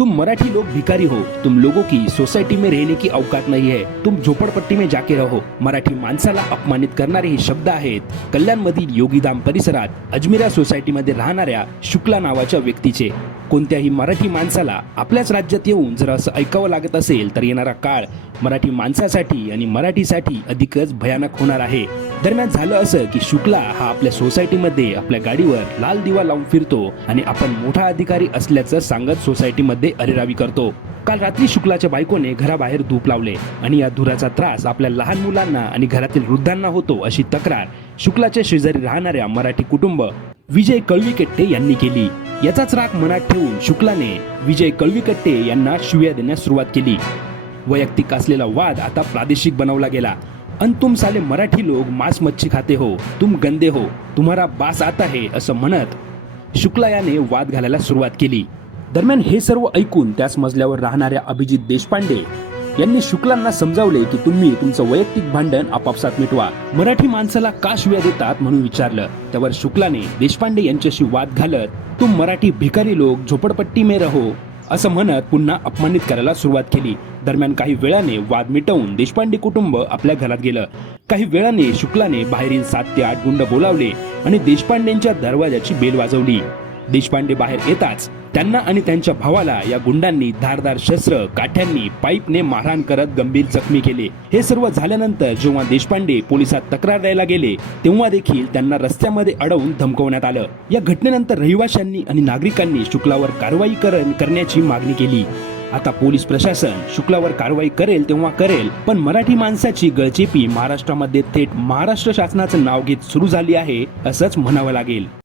तुम मराठी लोग भिकारी हो। तुम लोगों की सोसायटी में रहने की अवकात नहीं है। तुम झोपडपट्टी में जाके रहो। मराठी माणसाला अपमानित करणारे हे शब्द आहेत। कल्याणमधील योगीधाम परिसरात अजमिरा सोसायटीमध्ये राहणाऱ्या शुक्ला नावाच्या व्यक्तीचे. कोणत्याही मराठी माणसाला आपल्याच राज्यात येऊन जर असं ऐकावं लागत असेल तर येणारा काळ मराठी माणसासाठी आणि मराठीसाठी अधिकच भयानक होणार आहे. दरम्यान झालं असं की शुक्ला हा आपल्या सोसायटीमध्ये आपल्या गाडीवर लाल दिवा लावून फिरतो आणि आपण मोठा अधिकारी असल्याचं सांगत सोसायटीमध्ये अरेरावी करतो. काल रात्री शुक्लाच्या बायकोने घराबाहेर धूप लावले आणि या धुराचा त्रास आपल्या लहान मुलांना आणि घरातील वृद्धांना होतो अशी तक्रार शुक्लाच्या शेजारी राहणाऱ्या मराठी कुटुंब विजय कळवीकट्टे यांनी केली. याचाच राग मनात ठेवून शुक्लाने विजय कळविकट्टे यांना शिव्या देण्यास सुरुवात केली. वैयक्तिक असलेला वाद आता प्रादेशिक बनवला गेला. अन तुम साले मराठी लोक मांस मच्छी खाते हो तुम गंदे हो तुम्हारा बास आता आहे असं म्हणत शुक्ला याने वाद घालायला सुरुवात केली. दरम्यान हे सर्व ऐकून त्याच मजल्यावर राहणाऱ्या अभिजित देशपांडे यांनी शुक्लांना समजावले की तुम्ही तुमचं वैयक्तिक भांडण आपापसात मिटवा. मराठी माणसाला का शिव्या देतात म्हणून विचारलं. त्यावर शुक्लाने देशपांडे यांच्याशी वाद घालत तुम मराठी भिकारी लोक झोपडपट्टी में रहो असं म्हणत पुन्हा अपमानित करायला सुरुवात केली. दरम्यान काही वेळाने वाद मिटवून देशपांडे कुटुंब आपल्या घरात गेलं. काही वेळाने शुक्लाने बाहेरील सात ते आठ गुंड बोलावले आणि देशपांडेंच्या दरवाजाची बेल वाजवली. देशपांडे बाहेर येताच त्यांना आणि त्यांच्या भावाला या गुंडांनी धारदार शस्त्र काठ्यांनी पाईपने मारहाण करत गंभीर जखमी केले. हे सर्व झाल्यानंतर जेव्हा देशपांडे पोलिसात तक्रार द्यायला गेले तेव्हा देखील त्यांना रस्त्यामध्ये अडवून धमकवण्यात आलं. या घटनेनंतर रहिवाशांनी आणि नागरिकांनी शुक्लावर कारवाई कर- करण्याची मागणी केली. आता पोलीस प्रशासन शुक्लावर कारवाई करेल तेव्हा करेल पण मराठी माणसाची गळचेपी महाराष्ट्रामध्ये थेट महाराष्ट्र शासनाचं नाव घेत सुरू झाली आहे असंच म्हणावं लागेल.